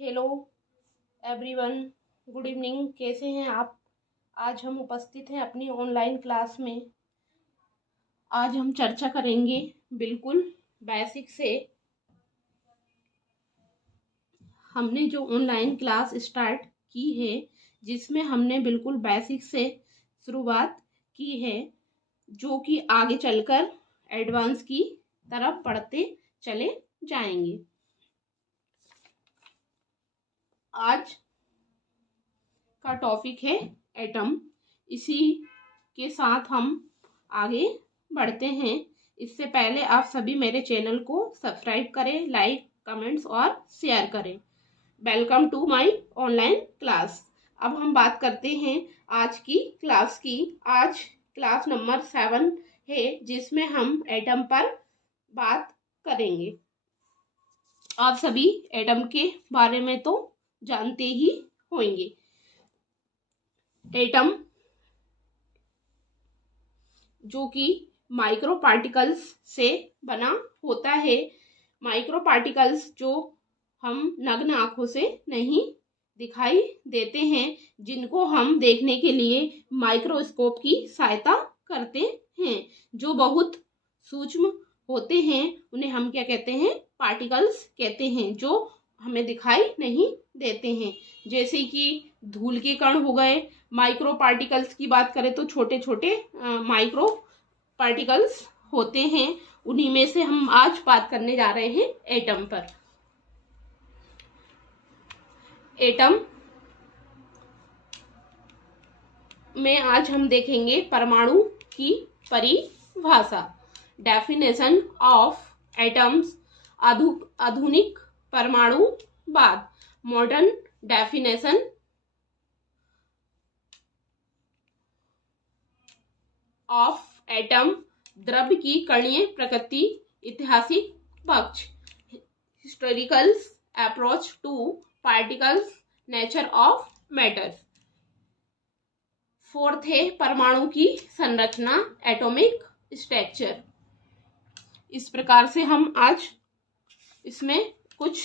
Hello everyone, good evening. कैसे हैं आप? आज हम उपस्थित हैं अपनी ऑनलाइन क्लास में। आज हम चर्चा करेंगे बिल्कुल बेसिक से। हमने जो ऑनलाइन क्लास स्टार्ट की है, जिसमें हमने बिल्कुल बेसिक से शुरुआत की है, जो कि आगे चलकर एडवांस की तरफ पढ़ते चले जाएंगे। आज का टॉपिक है एटम। इसी के साथ हम आगे बढ़ते हैं। इससे पहले आप सभी मेरे चैनल को सब्सक्राइब करें, लाइक, कमेंट्स और शेयर करें। Welcome to my online class. अब हम बात करते हैं आज की क्लास की। आज क्लास नंबर 7 है, जिसमें हम एटम पर बात करेंगे। आप सभी एटम के बारे में तो जानते ही होंगे। एटम जो कि माइक्रो पार्टिकल्स से बना होता है। माइक्रो पार्टिकल्स जो हम नग्न आंखों से नहीं दिखाई देते हैं, जिनको हम देखने के लिए माइक्रोस्कोप की सहायता करते हैं, जो बहुत सूक्ष्म होते हैं, उन्हें हम क्या कहते हैं? पार्टिकल्स कहते हैं, जो हमें दिखाई नहीं देते हैं। जैसे कि धूल के कण हो गए। माइक्रो पार्टिकल्स की बात करें तो छोटे छोटे माइक्रो पार्टिकल्स होते हैं। उन्हीं में से हम आज बात करने जा रहे हैं एटम पर। एटम में आज हम देखेंगे परमाणु की परिभाषा, डेफिनेशन ऑफ एटम्स, आधुनिक परमाणुवाद, मॉडर्न डेफिनेशन ऑफ एटम, द्रव्य की कणीय प्रकृति, ऐतिहासिक पक्ष, historical approach two particles, nature of matter. Fourth है परमाणु की संरचना, एटॉमिक स्ट्रक्चर। इस प्रकार से हम आज इसमें कुछ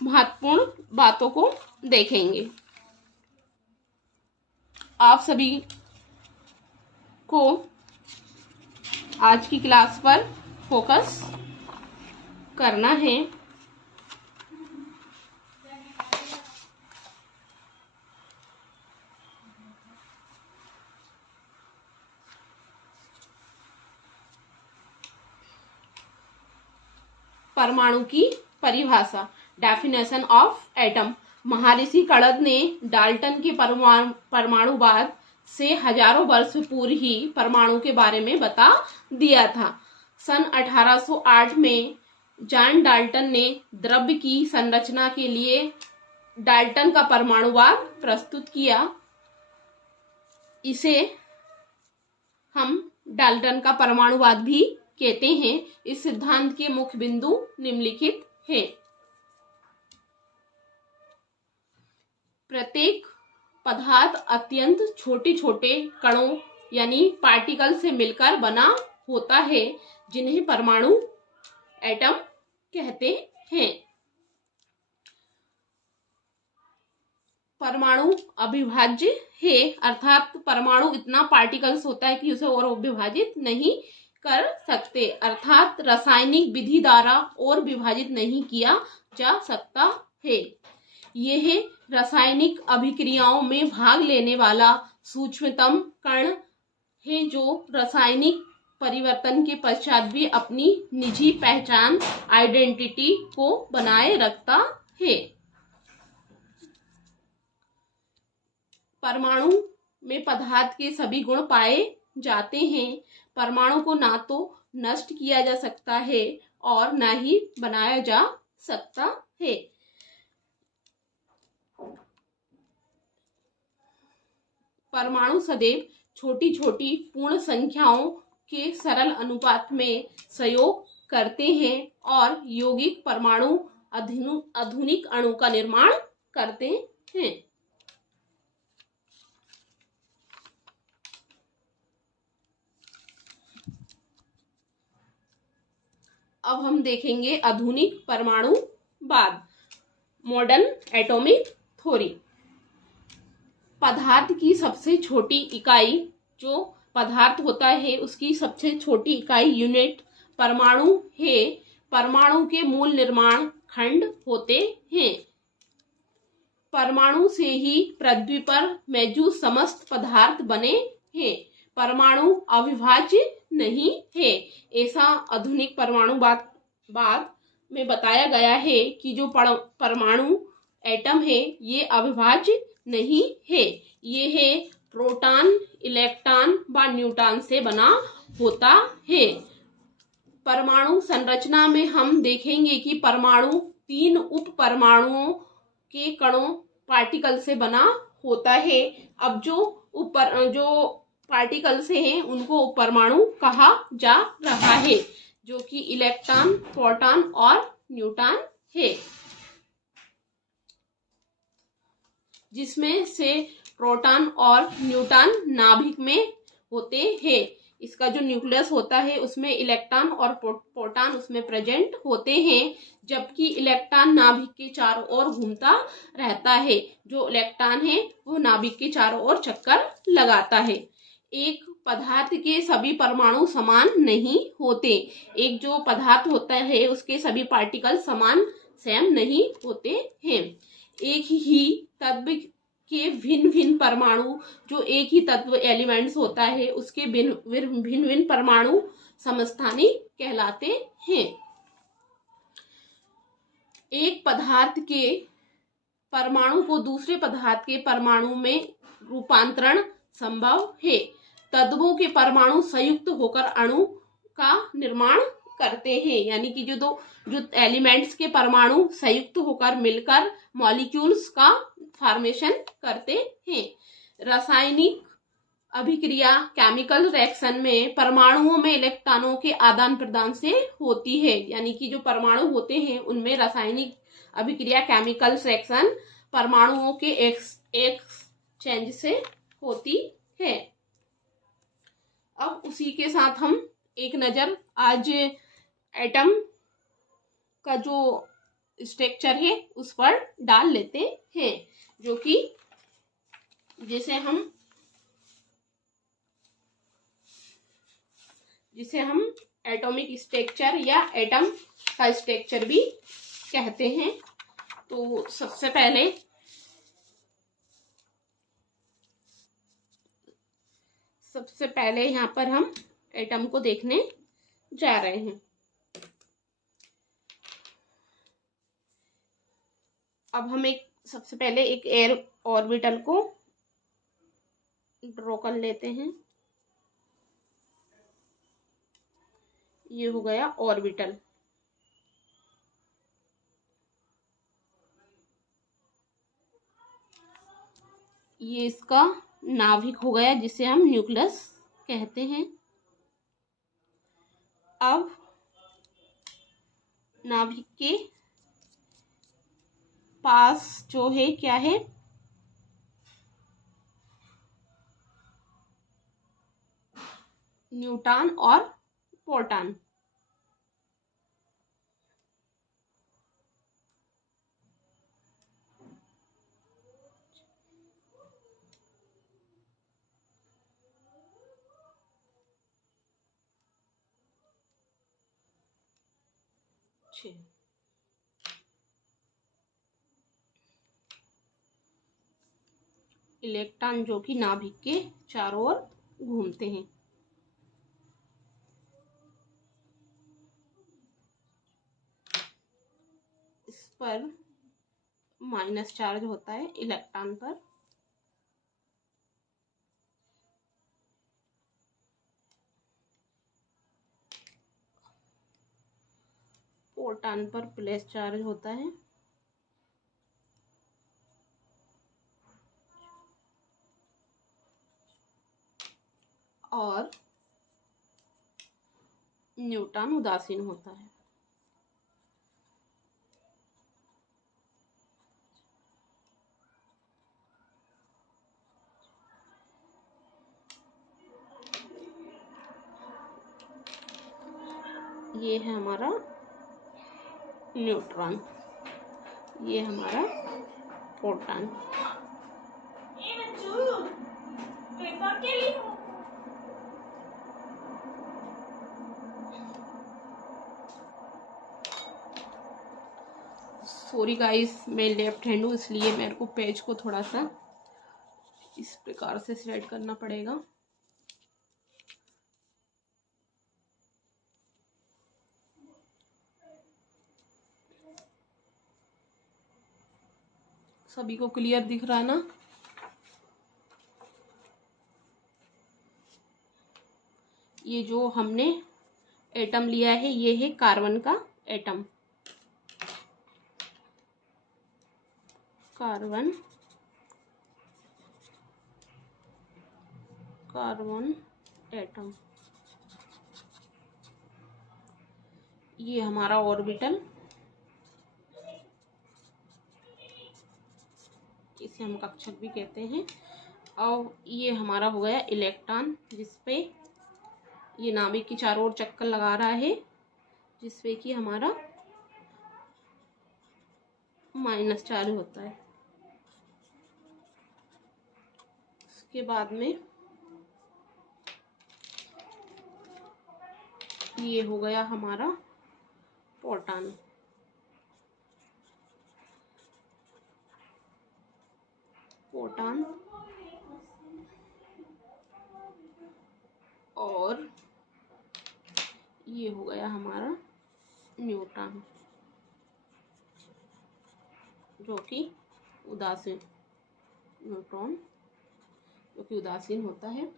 महत्वपूर्ण बातों को देखेंगे। आप सभी को आज की क्लास पर फोकस करना है। परमाणु की परिभाषा, डेफिनेशन ऑफ एटम। महर्षि कणद ने डाल्टन के परमाणुवाद से हजारों वर्ष पूर्व ही परमाणु के बारे में बता दिया था। सन 1808 में जॉन डाल्टन ने द्रव्य की संरचना के लिए डाल्टन का परमाणुवाद प्रस्तुत किया। इसे हम डाल्टन का परमाणुवाद भी कहते हैं। इस सिद्धांत के मुख्य बिंदु निम्नलिखित है। प्रत्येक पदार्थ अत्यंत छोटे छोटे कणों यानी पार्टिकल से मिलकर बना होता है, जिन्हें परमाणु, एटम कहते हैं। परमाणु अविभाज्य है, अर्थात परमाणु इतना पार्टिकल्स होता है कि उसे और विभाजित नहीं कर सकते, अर्थात रासायनिक विधि द्वारा और विभाजित नहीं किया जा सकता है। यह रासायनिक अभिक्रियाओं में भाग लेने वाला सूक्ष्मतम कण है, जो रासायनिक परिवर्तन के पश्चात भी अपनी निजी पहचान, आइडेंटिटी को बनाए रखता है। परमाणु में पदार्थ के सभी गुण पाए जाते हैं। परमाणु को ना तो नष्ट किया जा सकता है और ना ही बनाया जा सकता है। परमाणु सदैव छोटी छोटी पूर्ण संख्याओं के सरल अनुपात में सहयोग करते हैं और यौगिक परमाणु आधुनिक अणु का निर्माण करते हैं। अब हम देखेंगे आधुनिक परमाणुवाद। Modern atomic theory. पदार्थ की सबसे छोटी इकाई, जो पदार्थ होता है उसकी सबसे छोटी इकाई यूनिट परमाणु है। परमाणु के मूल निर्माण खंड होते हैं। परमाणु से ही पृथ्वी पर मौजूद समस्त पदार्थ बने हैं। परमाणु अविभाज्य नहीं है। ऐसा आधुनिक परमाणुवाद में बताया गया है कि जो परमाणु एटम है ये अविभाज्य नहीं है। ये है प्रोटॉन, इलेक्ट्रॉन व न्यूट्रॉन से बना होता है। परमाणु संरचना में हम देखेंगे कि परमाणु 3 उप परमाणुओं के कणों पार्टिकल से बना होता है। अब जो पार्टिकल से हैं उनको परमाणु कहा जा रहा है, जो कि इलेक्ट्रॉन, प्रोटॉन और न्यूट्रॉन है, जिसमें से प्रोटॉन और न्यूट्रॉन नाभिक में होते हैं। इसका जो न्यूक्लियस होता है उसमें इलेक्ट्रॉन और प्रोटॉन उसमें प्रेजेंट होते हैं, जबकि इलेक्ट्रॉन नाभिक के चारों ओर घूमता रहता है। जो इलेक्ट्रॉन है वो नाभिक के चारों ओर चक्कर लगाता है। एक पदार्थ के सभी परमाणु समान नहीं होते। एक जो पदार्थ होता है उसके सभी पार्टिकल समान सेम नहीं होते हैं। एक ही तत्व के भिन्न भिन्न परमाणु, जो एक ही तत्व एलिमेंट्स होता है उसके भिन्न भिन्न परमाणु समस्थानी कहलाते हैं। एक पदार्थ के परमाणु को दूसरे पदार्थ के परमाणु में रूपांतरण संभव है। तत्वों के परमाणु संयुक्त होकर अणु का निर्माण करते हैं, यानी कि जो एलिमेंट्स के परमाणु संयुक्त होकर मिलकर मॉलिक्यूल्स का फॉर्मेशन करते हैं। रासायनिक अभिक्रिया, केमिकल रिएक्शन में परमाणुओं में इलेक्ट्रॉनों के आदान प्रदान से होती है, यानी कि जो परमाणु होते हैं उनमें रासायनिक अभिक्रिया, केमिकल रिएक्शन परमाणुओं के एक्सचेंज से होती है। अब उसी के साथ हम एक नज़र आज एटम का जो स्ट्रक्चर है उस पर डाल लेते हैं, जो कि जिसे हम एटॉमिक स्ट्रक्चर या एटम का स्ट्रक्चर भी कहते हैं। तो सबसे पहले यहाँ पर हम एटम को देखने जा रहे हैं। अब हम सबसे पहले एक एयर ऑर्बिटल को ड्रॉ कर लेते हैं। ये हो गया ऑर्बिटल। ये इसका नाभिक हो गया जिसे हम न्यूक्लियस कहते हैं। अब नाभिक के पास जो है क्या है, न्यूट्रॉन और प्रोटॉन। इलेक्ट्रॉन जो कि नाभिक के चारों ओर घूमते हैं। इस पर माइनस चार्ज होता है इलेक्ट्रॉन पर, प्रोटॉन पर प्लस चार्ज होता है। और न्यूट्रॉन उदासीन होता है। ये है हमारा न्यूट्रॉन। ये हमारा प्रोटॉन। सॉरी गाइस, मैं लेफ्ट हैंड हूँ इसलिए मेरे को पेज को थोड़ा सा इस प्रकार से सेट करना पड़ेगा। सभी को क्लियर दिख रहा है ना? ये जो हमने एटम लिया है ये है कार्बन का एटम, कार्बन एटम। ये हमारा ऑर्बिटल, इसे हम कक्षक भी कहते हैं। और ये हमारा हो गया इलेक्ट्रॉन, जिसपे ये नाभिक की चारों ओर चक्कर लगा रहा है, जिसपे कि हमारा माइनस चार्ज होता है। उसके बाद में ये हो गया हमारा प्रोटॉन। और ये हो गया हमारा न्यूट्रॉन, जो कि उदासीन, न्यूट्रॉन जो कि उदासीन होता है।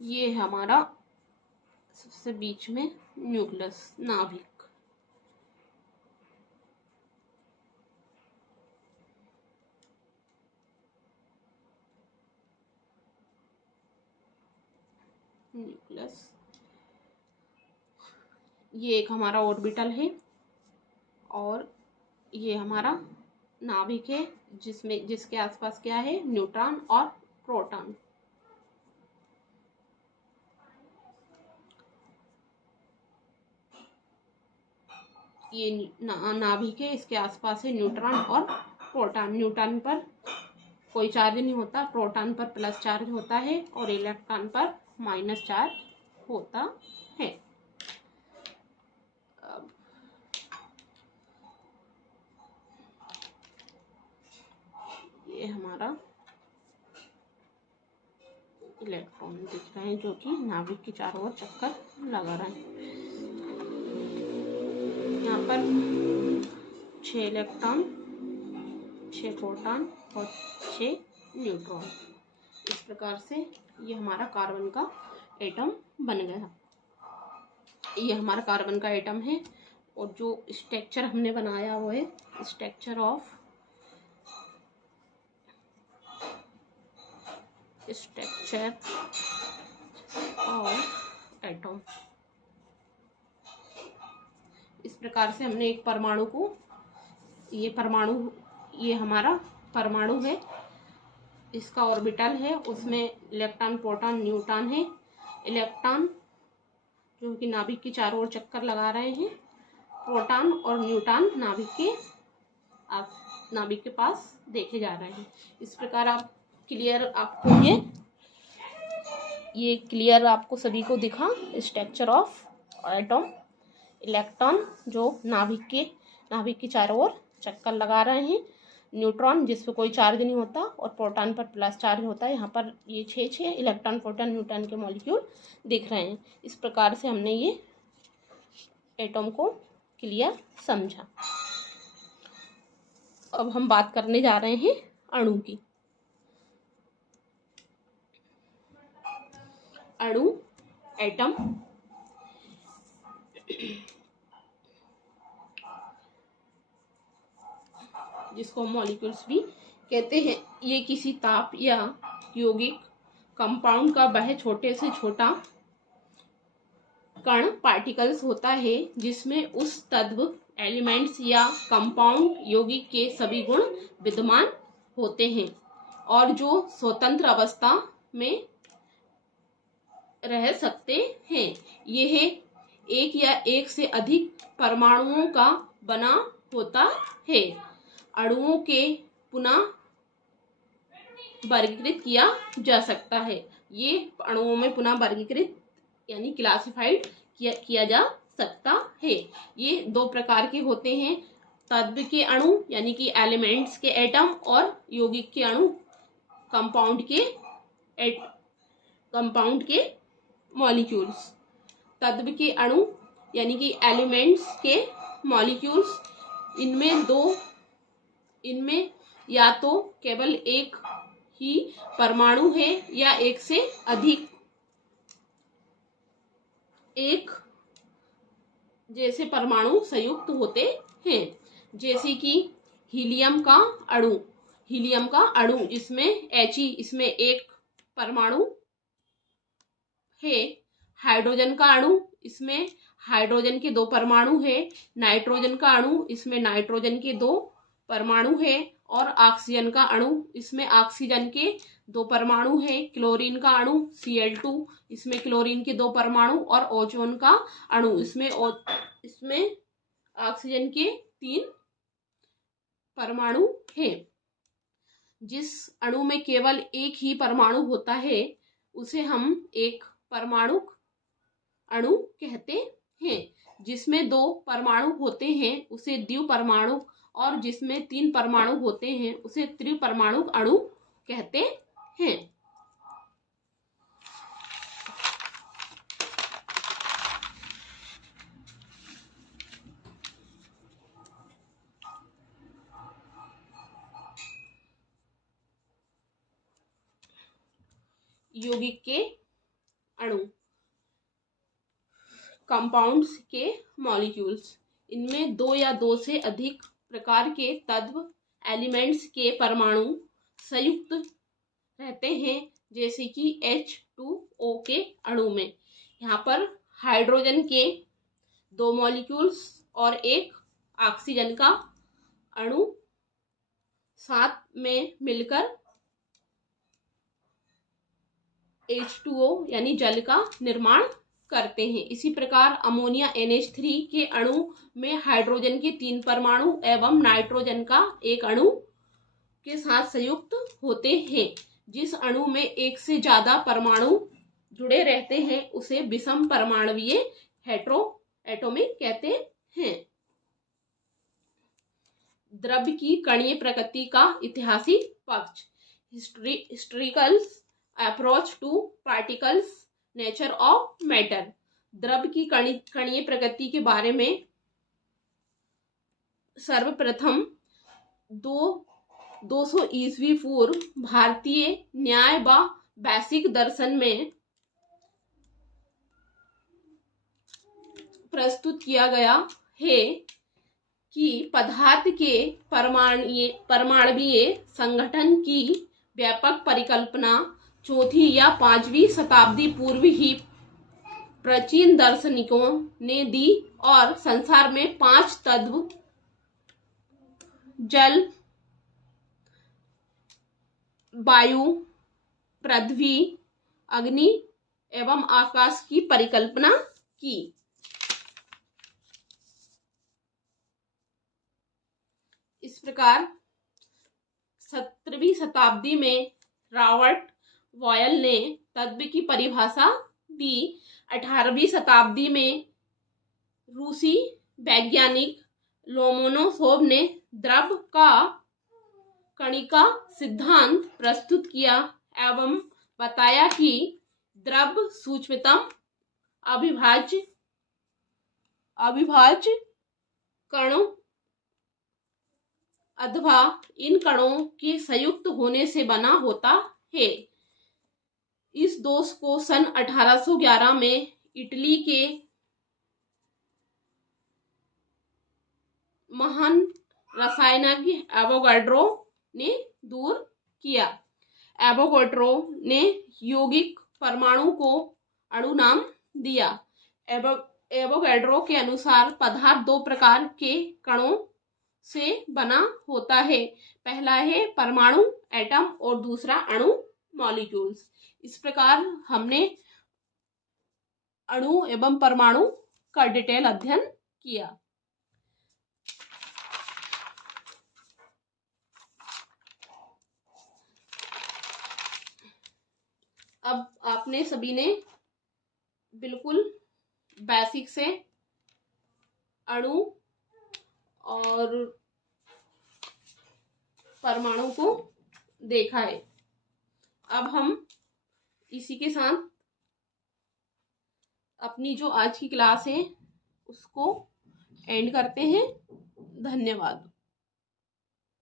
ये हमारा सबसे बीच में न्यूक्लियस, नाभिक। न्यूक्लियस, ये एक हमारा ऑर्बिटल है और ये हमारा नाभिक है, जिसके आसपास क्या है, न्यूट्रॉन और प्रोटॉन। ये नाभिक है, इसके आसपास है न्यूट्रॉन और प्रोटॉन। न्यूट्रॉन पर कोई चार्ज नहीं होता, प्रोटॉन पर प्लस चार्ज होता है और इलेक्ट्रॉन पर माइनस चार्ज होता है। ये हमारा इलेक्ट्रॉन दिख रहे हैं, जो कि नाभिक के चारों ओर चक्कर लगा रहे हैं। यहाँ पर 6 इलेक्ट्रॉन, 6 प्रोटॉन और 6 न्यूट्रॉन। इस प्रकार से ये हमारा कार्बन का एटम बन गया। ये हमारा कार्बन का एटम है और जो स्ट्रक्चर हमने बनाया वो है स्ट्रक्चर ऑफ एटम। इस प्रकार से हमने एक परमाणु को, ये हमारा परमाणु है, इसका ऑर्बिटल है, उसमें इलेक्ट्रॉन, प्रोटॉन, न्यूट्रॉन है। इलेक्ट्रॉन जो कि नाभिक के चारों ओर चक्कर लगा रहे हैं, प्रोटॉन और न्यूट्रॉन नाभिक के पास देखे जा रहे हैं। इस प्रकार आप क्लियर, आपको ये क्लियर आपको सभी को दिखा स्ट्रक्चर ऑफ एटम। इलेक्ट्रॉन जो नाभिक के चारों ओर चक्कर लगा रहे हैं, न्यूट्रॉन जिस पे कोई चार्ज नहीं होता और प्रोटॉन पर प्लस चार्ज होता है। यहाँ पर ये 6 इलेक्ट्रॉन, प्रोटॉन, न्यूट्रॉन के मॉलिक्यूल दिख रहे हैं। इस प्रकार से हमने ये एटम को क्लियर समझा। अब हम बात करने जा रहे हैं अणु की। अणु, एटम, जिसको मॉलिक्यूल्स भी कहते हैं, ये किसी ताप या यौगिक कंपाउंड का वह छोटे से छोटा कण, पार्टिकल्स होता है जिसमें उस तत्व, एलिमेंट्स या कंपाउंड यौगिक के सभी गुण विद्यमान होते हैं और जो स्वतंत्र अवस्था में रह सकते हैं। यह एक या एक से अधिक परमाणुओं का बना होता है। अणुओं के पुनः वर्गीकृत किया जा सकता है। ये अणुओं में पुनः वर्गीकृत यानी क्लासिफाइड किया जा सकता है। ये दो प्रकार के होते हैं, तत्व के अणु यानी कि एलिमेंट्स के एटम, और यौगिक के अणु कंपाउंड के मॉलिक्यूल्स। तत्व के अणु यानी कि एलिमेंट्स के मॉलिक्यूल्स, इनमें या तो केवल एक ही परमाणु है या एक से अधिक एक जैसे परमाणु संयुक्त होते हैं। जैसे कि हीलियम का अणु इसमें He, इसमें एक परमाणु है। हाइड्रोजन का अणु, इसमें हाइड्रोजन के 2 परमाणु है। नाइट्रोजन का अणु, इसमें नाइट्रोजन के 2 परमाणु है। और ऑक्सीजन का अणु, इसमें ऑक्सीजन के 2 परमाणु है। क्लोरीन का अणु Cl2, इसमें क्लोरीन के 2 परमाणु। और ओजोन का अणु, इसमें ऑक्सीजन के 3 परमाणु हैं। जिस अणु में केवल एक ही परमाणु होता है उसे हम एक परमाणुक अणु कहते हैं। जिसमें 2 परमाणु होते हैं उसे द्विपरमाणुक, और जिसमें 3 परमाणु होते हैं उसे त्रिपरमाणुक अणु कहते हैं। यौगिक के अणु, कंपाउंड्स के मॉलिक्यूल्स, इनमें 2 या 2 से अधिक प्रकार के तत्व एलिमेंट्स के परमाणु संयुक्त रहते हैं। जैसे कि H2O के अणु में यहाँ पर हाइड्रोजन के 2 मॉलिक्यूल्स और एक ऑक्सीजन का अणु साथ में मिलकर H2O यानी जल का निर्माण करते हैं। इसी प्रकार अमोनिया NH3 के अणु में हाइड्रोजन के 3 परमाणु एवं नाइट्रोजन का एक अणु के साथ संयुक्त होते हैं। जिस अणु में एक से ज्यादा परमाणु जुड़े रहते हैं उसे विषम परमाणुवीय हेटेरोएटॉमिक कहते हैं। द्रव्य की कणीय प्रकृति का ऐतिहासिक पक्ष, historical approach two particles nature of matter. द्रव्य की कणीय प्रकृति के बारे में सर्वप्रथम 200 ईस्वी पूर्व भारतीय न्याय व वैश्विक दर्शन में प्रस्तुत किया गया है कि पदार्थ के परमाणुवीय संगठन की व्यापक परिकल्पना 4वीं या 5वीं शताब्दी पूर्व ही प्राचीन दार्शनिकों ने दी, और संसार में 5 तत्व जल, वायु, पृथ्वी, अग्नि एवं आकाश की परिकल्पना की। इस प्रकार 17वीं शताब्दी में रॉबर्ट बॉयल ने तत्व की परिभाषा दी। 18वीं शताब्दी में रूसी वैज्ञानिक लोमोनोसोव ने द्रव्य का कणिका सिद्धांत प्रस्तुत किया एवं बताया कि द्रव्य सूक्ष्मतम अविभाज्य कणों अथवा इन कणों के संयुक्त होने से बना होता है। इस दोष को सन 1811 में इटली के महान रसायनज्ञ एवोगाड्रो ने दूर किया। एवोगाड्रो ने यौगिक परमाणु को अणु नाम दिया। एवोगाड्रो के अनुसार पदार्थ 2 प्रकार के कणों से बना होता है। पहला है परमाणु एटम और दूसरा अणु मॉलिक्यूल्स। इस प्रकार हमने अणु एवं परमाणु का डिटेल अध्ययन किया। अब आपने सभी ने बिल्कुल बेसिक से अणु और परमाणु को देखा है। अब हम इसी के साथ अपनी जो आज की क्लास है उसको एंड करते हैं। धन्यवाद।